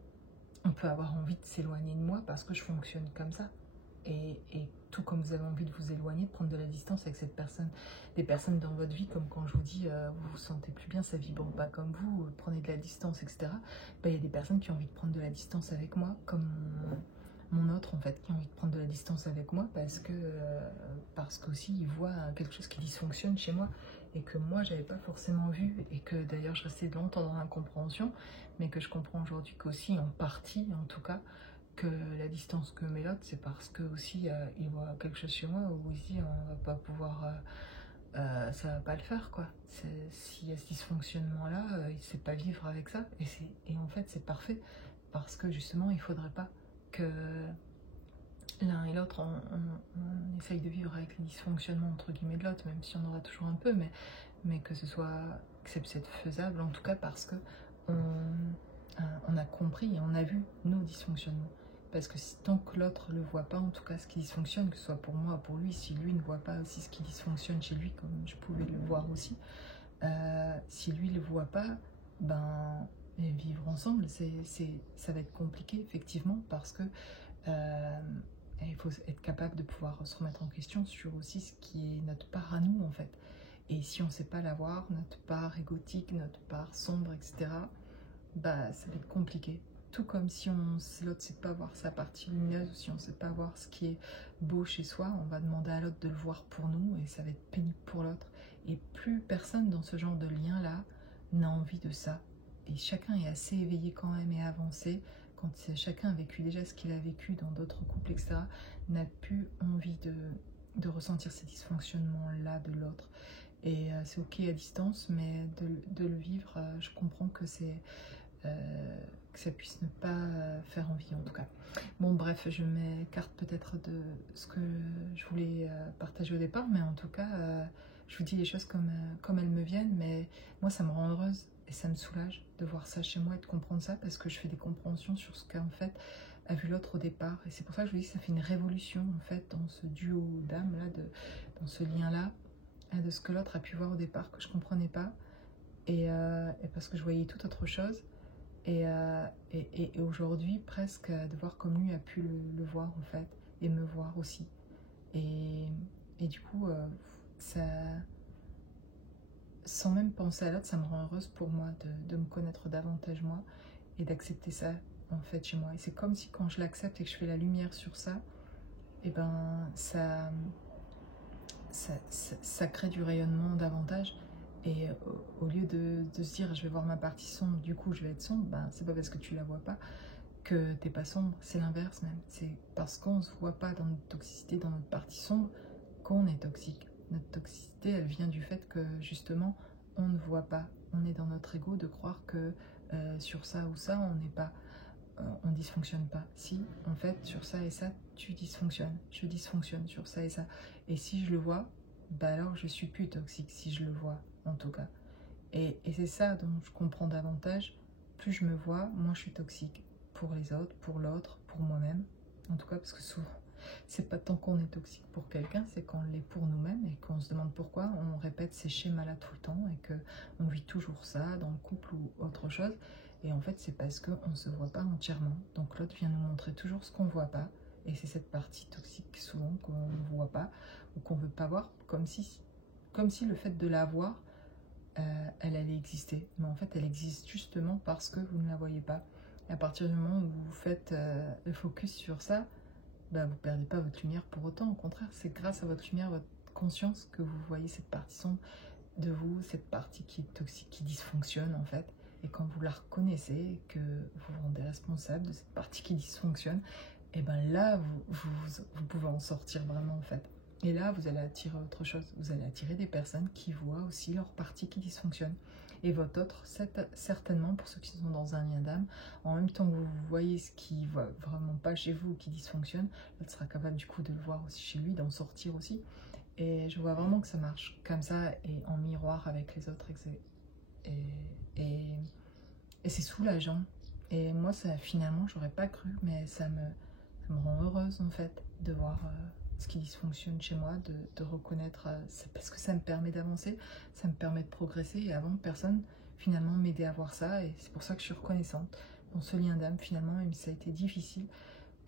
on peut avoir envie de s'éloigner de moi parce que je fonctionne comme ça. Et tout comme vous avez envie de vous éloigner, de prendre de la distance avec cette personne, des personnes dans votre vie, comme quand je vous dis, vous vous sentez plus bien, ça vibre pas comme vous, prenez de la distance, etc. Il y a des personnes qui ont envie de prendre de la distance avec moi, comme mon autre en fait, qui a envie de prendre de la distance avec moi parce qu'aussi il voit quelque chose qui dysfonctionne chez moi et que moi j'avais pas forcément vu, et que d'ailleurs je restais longtemps dans l'incompréhension, mais que je comprends aujourd'hui qu'aussi en partie en tout cas, que la distance que met l'autre, c'est parce que aussi il voit quelque chose chez moi où il se dit on va pas pouvoir, ça va pas le faire quoi. S'il y a ce dysfonctionnement là, il sait pas vivre avec ça, et en fait c'est parfait parce que justement il faudrait pas que l'un et l'autre on essaye de vivre avec les dysfonctionnements entre guillemets de l'autre, même si on aura toujours un peu, mais que c'est faisable en tout cas parce que on a compris et on a vu nos dysfonctionnements. Parce que tant que l'autre ne le voit pas, en tout cas ce qui dysfonctionne, que ce soit pour moi ou pour lui, si lui ne voit pas aussi ce qui dysfonctionne chez lui, comme je pouvais le voir aussi, si lui ne le voit pas, vivre ensemble, ça va être compliqué, effectivement, parce que il faut être capable de pouvoir se remettre en question sur aussi ce qui est notre part à nous, en fait. Et si on ne sait pas la voir, notre part égotique, notre part sombre, etc., ça va être compliqué. Tout comme si l'autre ne sait pas voir sa partie lumineuse, ou si on ne sait pas voir ce qui est beau chez soi, on va demander à l'autre de le voir pour nous, et ça va être pénible pour l'autre. Et plus personne dans ce genre de lien-là n'a envie de ça. Et chacun est assez éveillé quand même et avancé, quand chacun a vécu déjà ce qu'il a vécu dans d'autres couples, etc., n'a plus envie de ressentir ces dysfonctionnements-là de l'autre. Et c'est ok à distance, mais de le vivre, je comprends que que ça puisse ne pas faire envie en tout cas. Bon bref, je m'écarte peut-être de ce que je voulais partager au départ, mais en tout cas, je vous dis les choses comme elles me viennent, mais moi ça me rend heureuse et ça me soulage de voir ça chez moi et de comprendre ça, parce que je fais des compréhensions sur ce qu'en fait a vu l'autre au départ, et c'est pour ça que je vous dis que ça fait une révolution en fait dans ce duo d'âme là, dans ce lien là, de ce que l'autre a pu voir au départ que je comprenais pas, et parce que je voyais tout autre chose. Et aujourd'hui, presque, de voir comme lui a pu le voir, en fait, et me voir aussi. Et du coup, ça, sans même penser à l'autre, ça me rend heureuse pour moi de me connaître davantage moi et d'accepter ça, en fait, chez moi. Et c'est comme si quand je l'accepte et que je fais la lumière sur ça, et ben ça crée du rayonnement davantage. Et au lieu de se dire je vais voir ma partie sombre, du coup je vais être sombre, ben, c'est pas parce que tu la vois pas que t'es pas sombre, c'est l'inverse même. C'est parce qu'on se voit pas dans notre toxicité, dans notre partie sombre, qu'on est toxique. Notre toxicité, elle vient du fait que justement on ne voit pas. On est dans notre ego de croire que sur ça ou ça on n'est pas, on dysfonctionne pas. Si, en fait, sur ça et ça, tu dysfonctionnes. Je dysfonctionne sur ça et ça. Et si je le vois, bah alors je suis plus toxique, si je le vois, en tout cas. Et c'est ça dont je comprends davantage. Plus je me vois, moins je suis toxique. Pour les autres, pour l'autre, pour moi-même. En tout cas, parce que souvent, c'est pas tant qu'on est toxique pour quelqu'un, c'est qu'on l'est pour nous-mêmes et qu'on se demande pourquoi on répète ces schémas-là tout le temps et qu'on vit toujours ça dans le couple ou autre chose. Et en fait, c'est parce qu'on ne se voit pas entièrement. Donc l'autre vient nous montrer toujours ce qu'on ne voit pas. Et c'est cette partie toxique souvent qu'on ne voit pas ou qu'on ne veut pas voir, comme si le fait de la voir, elle allait exister. Mais en fait, elle existe justement parce que vous ne la voyez pas. Et à partir du moment où vous faites le focus sur ça, bah, vous ne perdez pas votre lumière pour autant. Au contraire, c'est grâce à votre lumière, votre conscience que vous voyez cette partie sombre de vous, cette partie qui est toxique, qui dysfonctionne en fait. Et quand vous la reconnaissez, que vous vous rendez responsable de cette partie qui dysfonctionne, et ben là, vous pouvez en sortir vraiment en fait. Et là, vous allez attirer autre chose. Vous allez attirer des personnes qui voient aussi leur partie qui dysfonctionne. Et votre autre, certainement, pour ceux qui sont dans un lien d'âme, en même temps que vous voyez ce qui ne va vraiment pas chez vous, qui dysfonctionne, l'autre sera capable du coup de le voir aussi chez lui, d'en sortir aussi. Et je vois vraiment que ça marche comme ça et en miroir avec les autres. Et c'est soulageant. Et moi, ça, finalement, j'aurais pas cru, mais ça me rend heureuse en fait de voir ce qui dysfonctionne chez moi, de reconnaître, parce que ça me permet d'avancer, ça me permet de progresser. Et avant, personne finalement m'aidait à voir ça. Et c'est pour ça que je suis reconnaissante dans ce lien d'âme finalement, même si ça a été difficile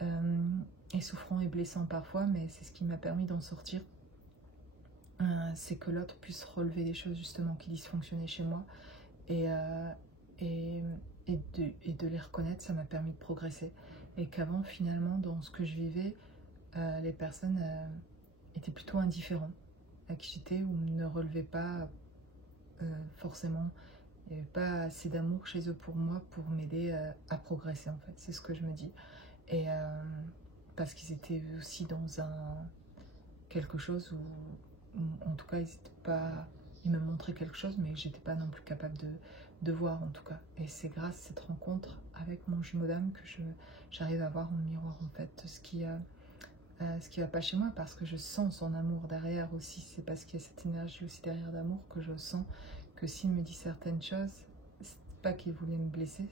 et souffrant et blessant parfois, mais c'est ce qui m'a permis d'en sortir. C'est que l'autre puisse relever les choses justement qui dysfonctionnaient chez moi et de les reconnaître, ça m'a permis de progresser. Et qu'avant finalement dans ce que je vivais, les personnes étaient plutôt indifférentes à qui j'étais ou ne relevaient pas forcément. Il n'y avait pas assez d'amour chez eux pour moi pour m'aider à progresser en fait, c'est ce que je me dis. Et parce qu'ils étaient aussi dans quelque chose où en tout cas ils me montraient quelque chose mais j'étais pas non plus capable de voir en tout cas. Et c'est grâce à cette rencontre avec mon jumeau d'âme que j'arrive à voir en miroir en fait ce qui va pas chez moi, parce que je sens son amour derrière aussi. C'est parce qu'il y a cette énergie aussi derrière d'amour que je sens que s'il me dit certaines choses, c'est pas qu'il voulait me blesser.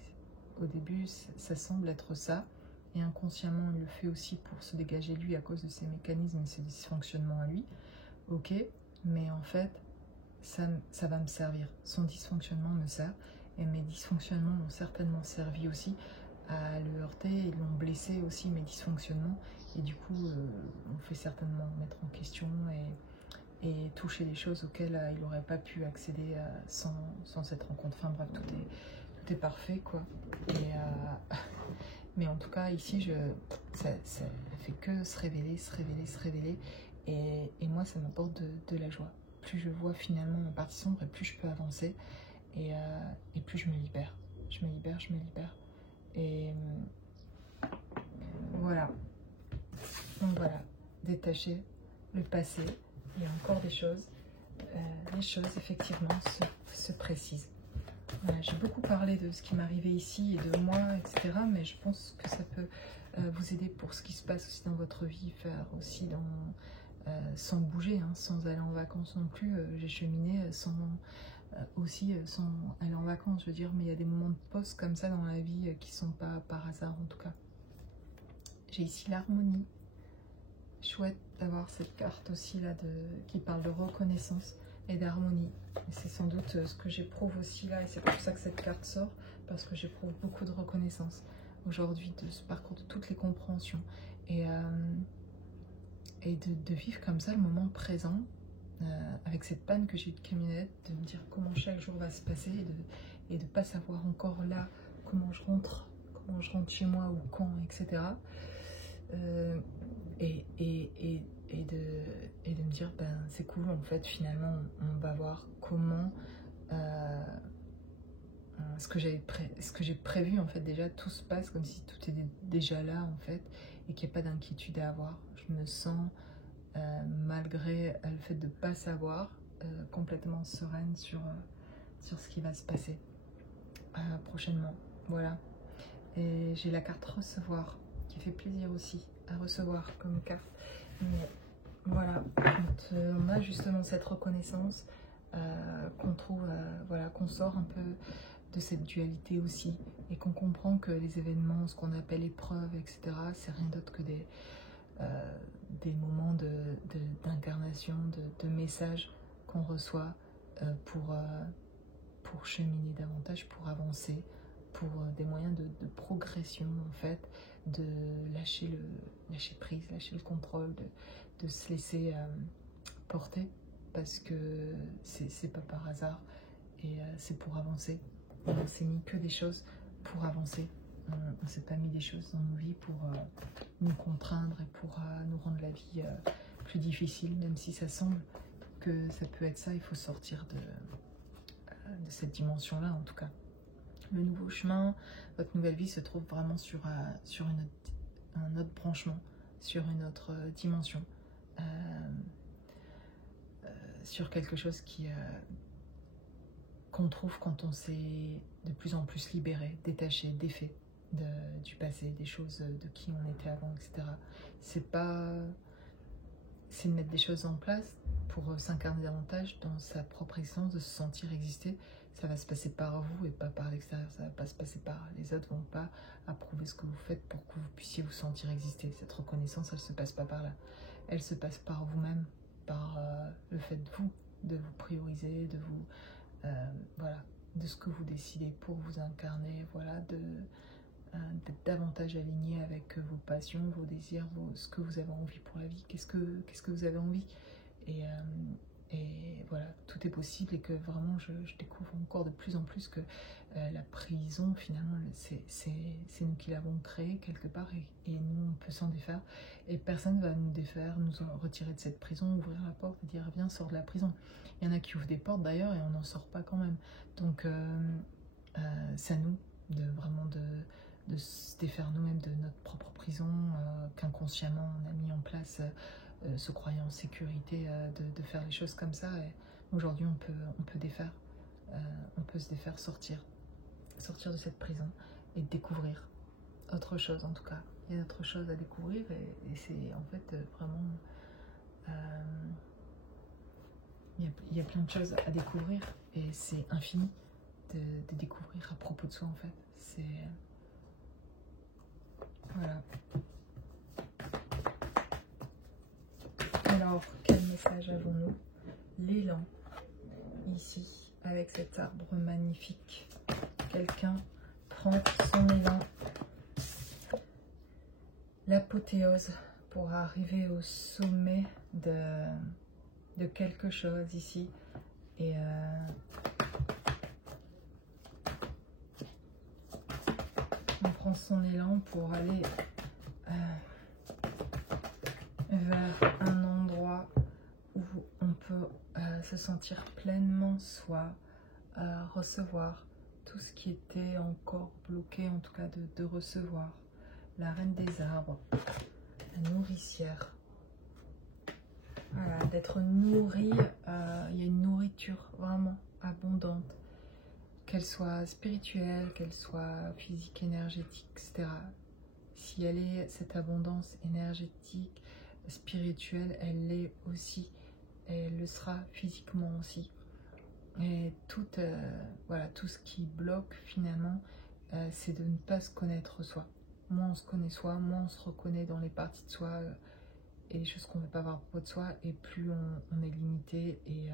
Au début ça semble être ça, et inconsciemment il le fait aussi pour se dégager lui à cause de ses mécanismes et ses dysfonctionnements à lui. Ok, mais en fait ça va me servir. Son dysfonctionnement me sert, et mes dysfonctionnements m'ont certainement servi aussi à le heurter, et l'ont blessé aussi mes dysfonctionnements, et du coup on fait certainement mettre en question et toucher des choses auxquelles il n'aurait pas pu accéder sans cette rencontre. Enfin bref, tout est parfait quoi. Mais en tout cas ici ça fait que se révéler, se révéler, se révéler, et moi ça m'apporte de la joie. Plus je vois finalement ma partie sombre, et plus je peux avancer, et plus je me libère. Je me libère. Et voilà. Donc voilà, détacher le passé. Il y a encore des choses. Les choses effectivement se précisent. Voilà, j'ai beaucoup parlé de ce qui m'arrivait ici et de moi, etc. Mais je pense que ça peut vous aider pour ce qui se passe aussi dans votre vie, faire aussi sans bouger, hein, sans aller en vacances non plus. J'ai cheminé sans aller en vacances, je veux dire, mais il y a des moments de pause comme ça dans la vie qui sont pas par hasard en tout cas. J'ai ici l'harmonie. Chouette d'avoir cette carte aussi là qui parle de reconnaissance. et d'harmonie. C'est sans doute ce que j'éprouve aussi là, et c'est pour ça que cette carte sort, parce que j'éprouve beaucoup de reconnaissance aujourd'hui de ce parcours, de toutes les compréhensions, et de vivre comme ça le moment présent, avec cette panne que j'ai eu de camionnette, de me dire comment chaque jour va se passer, et de ne pas savoir encore là comment je rentre chez moi ou quand, etc. Et de me dire, ben c'est cool, en fait, finalement, on va voir comment ce que j'ai prévu, en fait, déjà, tout se passe comme si tout était déjà là, en fait, et qu'il n'y a pas d'inquiétude à avoir. Je me sens, malgré le fait de ne pas savoir, complètement sereine sur ce qui va se passer prochainement. Voilà. Et j'ai la carte recevoir, qui fait plaisir aussi à recevoir comme carte. Mais voilà, quand on a justement cette reconnaissance, qu'on trouve, voilà, qu'on sort un peu de cette dualité aussi, et qu'on comprend que les événements, ce qu'on appelle épreuves, etc., c'est rien d'autre que des moments d'incarnation, de messages qu'on reçoit pour cheminer davantage, pour avancer, pour des moyens de progression, en fait, de lâcher prise, lâcher le contrôle, de se laisser porter, parce que c'est pas par hasard, et c'est pour avancer. On s'est mis que des choses pour avancer. On ne s'est pas mis des choses dans nos vies pour nous contraindre et pour nous rendre la vie plus difficile, même si ça semble que ça peut être ça. Il faut sortir de cette dimension-là, en tout cas. Le nouveau chemin, votre nouvelle vie se trouve vraiment sur un autre branchement, sur une autre dimension, sur quelque chose qu'on trouve quand on s'est de plus en plus libéré, détaché, défait du passé, des choses de qui on était avant, etc. C'est de mettre des choses en place pour s'incarner davantage dans sa propre existence, de se sentir exister. Ça va se passer par vous et pas par l'extérieur, ça va pas se passer par les autres, vont pas approuver ce que vous faites pour que vous puissiez vous sentir exister. Cette reconnaissance, elle se passe pas par là, elle se passe par vous-même, par le fait de vous prioriser, de vous voilà, de ce que vous décidez pour vous incarner, voilà, d'être davantage aligné avec vos passions, vos désirs, ce que vous avez envie pour la vie, qu'est-ce que vous avez envie, et voilà, tout est possible, et que vraiment je découvre encore de plus en plus que la prison, finalement, c'est nous qui l'avons créée quelque part, et nous on peut s'en défaire, et personne va nous défaire, nous retirer de cette prison, ouvrir la porte et dire viens, sors de la prison. Il y en a qui ouvrent des portes d'ailleurs et on n'en sort pas quand même. Donc c'est à nous de se défaire nous-mêmes de notre propre prison, qu'inconsciemment on a mis en place, se croyant en sécurité, de faire les choses comme ça. Et aujourd'hui on peut défaire, on peut se défaire, sortir de cette prison et découvrir autre chose. En tout cas, il y a d'autres choses à découvrir, et c'est en fait vraiment... il y a plein de choses à découvrir, et c'est infini de découvrir à propos de soi, en fait. C'est... Voilà. Alors, quel message avons-nous? L'élan, ici, avec cet arbre magnifique. Quelqu'un prend son élan. L'apothéose pour arriver au sommet de quelque chose ici. Et on prend son élan pour aller vers un endroit où on peut se sentir pleinement soi, recevoir tout ce qui était encore bloqué, en tout cas de recevoir. La reine des arbres, la nourricière. Voilà, d'être nourri, il y a une nourriture vraiment abondante, qu'elle soit spirituelle, qu'elle soit physique, énergétique, etc. Si elle est cette abondance énergétique, spirituelle, elle l'est aussi, elle le sera physiquement aussi. Et voilà, tout ce qui bloque finalement, c'est de ne pas se connaître soi. Moins on se connaît soi, moins on se reconnaît dans les parties de soi et les choses qu'on ne veut pas voir à propos de soi, et plus on est limité, et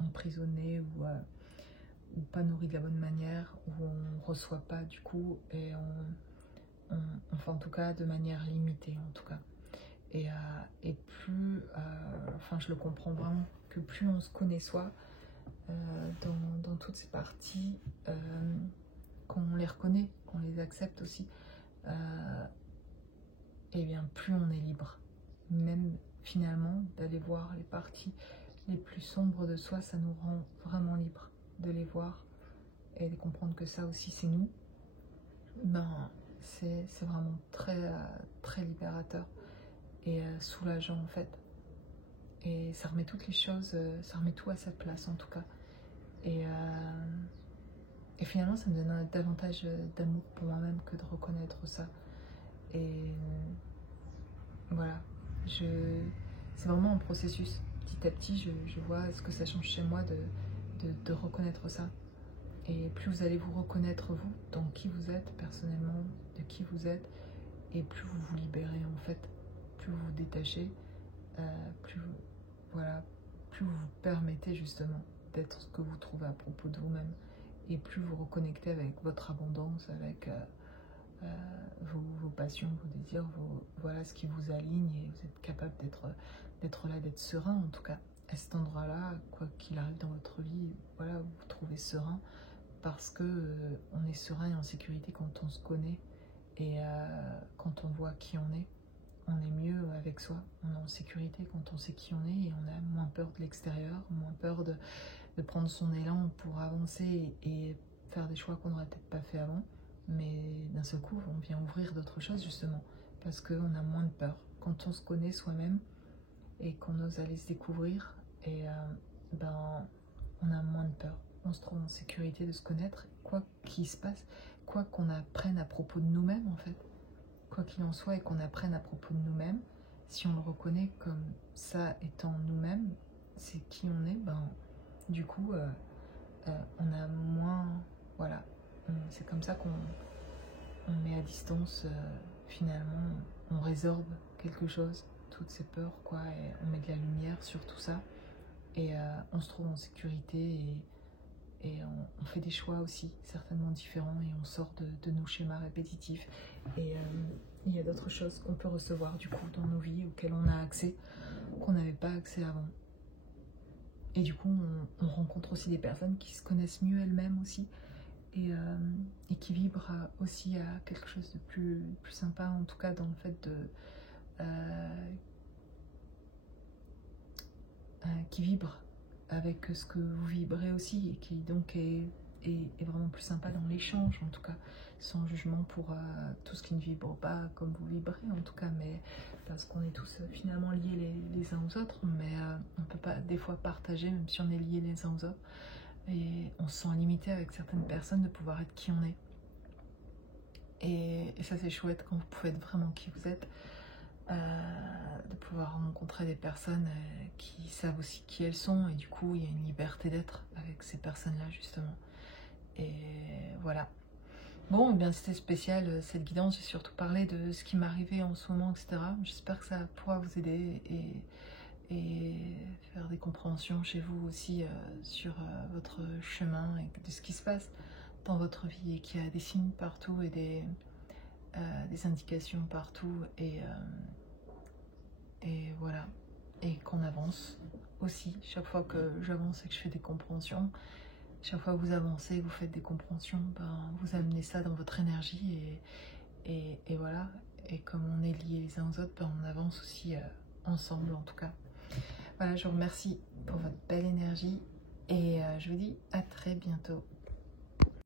emprisonné ou pas nourri de la bonne manière, où on reçoit pas du coup, et enfin en tout cas de manière limitée en tout cas. Et plus, enfin je le comprends vraiment, que plus on se connaît soi, dans toutes ces parties, qu'on les reconnaît, qu'on les accepte aussi, et bien plus on est libre. Même finalement d'aller voir les parties les plus sombres de soi, ça nous rend vraiment libres de les voir et de comprendre que ça aussi c'est nous. Ben c'est vraiment très, très libérateur et soulageant en fait. Et ça remet toutes les choses, ça remet tout à sa place en tout cas. Et finalement ça me donne davantage d'amour pour moi-même que de reconnaître ça. Et voilà, c'est vraiment un processus. Petit à petit, je vois ce que ça change chez moi de reconnaître ça. Et plus vous allez vous reconnaître vous, dans qui vous êtes personnellement, de qui vous êtes, et plus vous vous libérez en fait, plus vous vous détachez, voilà, plus vous vous permettez justement d'être ce que vous trouvez à propos de vous-même, et plus vous reconnectez avec votre abondance, avec vos passions, vos désirs, voilà ce qui vous aligne, et vous êtes capable d'être là, d'être serein en tout cas. À cet endroit-là, quoi qu'il arrive dans votre vie, voilà, vous vous trouvez serein parce que on est serein et en sécurité quand on se connaît, et quand on voit qui on est mieux avec soi, on est en sécurité quand on sait qui on est, et on a moins peur de l'extérieur, moins peur de prendre son élan pour avancer et faire des choix qu'on n'aurait peut-être pas fait avant. Mais d'un seul coup, on vient ouvrir d'autres choses justement, parce qu'on a moins de peur. Quand on se connaît soi-même et qu'on ose aller se découvrir, et ben, on a moins de peur. On se trouve en sécurité de se connaître, quoi qu'il se passe, quoi qu'on apprenne à propos de nous-mêmes en fait. Quoi qu'il en soit, et qu'on apprenne à propos de nous-mêmes, si on le reconnaît comme ça étant nous-mêmes, c'est qui on est, ben, du coup, on a moins, voilà, c'est comme ça qu'on met à distance, finalement, on résorbe quelque chose, toutes ces peurs, quoi, et on met de la lumière sur tout ça, et on se trouve en sécurité, et on fait des choix aussi certainement différents, et on sort de nos schémas répétitifs, et il y a d'autres choses qu'on peut recevoir du coup dans nos vies auxquelles on a accès, qu'on n'avait pas accès avant. Et du coup on rencontre aussi des personnes qui se connaissent mieux elles-mêmes aussi, et qui vibrent aussi à quelque chose de plus sympa, en tout cas dans le fait de qui vibrent avec ce que vous vibrez aussi, et qui donc est vraiment plus sympa dans l'échange, en tout cas, sans jugement pour tout ce qui ne vibre pas comme vous vibrez, en tout cas, mais parce qu'on est tous finalement liés les uns aux autres, mais on ne peut pas des fois partager, même si on est liés les uns aux autres, et on se sent limité avec certaines personnes de pouvoir être qui on est. Et ça c'est chouette quand vous pouvez être vraiment qui vous êtes, de pouvoir rencontrer des personnes qui savent aussi qui elles sont, et du coup il y a une liberté d'être avec ces personnes-là justement. Et voilà. Bon, eh bien c'était spécial cette guidance, j'ai surtout parlé de ce qui m'arrivait en ce moment, etc. J'espère que ça pourra vous aider, et faire des compréhensions chez vous aussi sur votre chemin, et de ce qui se passe dans votre vie, et qu'il y a des signes partout, et des indications partout, et voilà, et qu'on avance aussi. Chaque fois que j'avance et que je fais des compréhensions, chaque fois que vous avancez, vous faites des compréhensions, ben, vous amenez ça dans votre énergie, et voilà, et comme on est liés les uns aux autres, ben, on avance aussi ensemble en tout cas. Voilà, je vous remercie pour votre belle énergie, et je vous dis à très bientôt.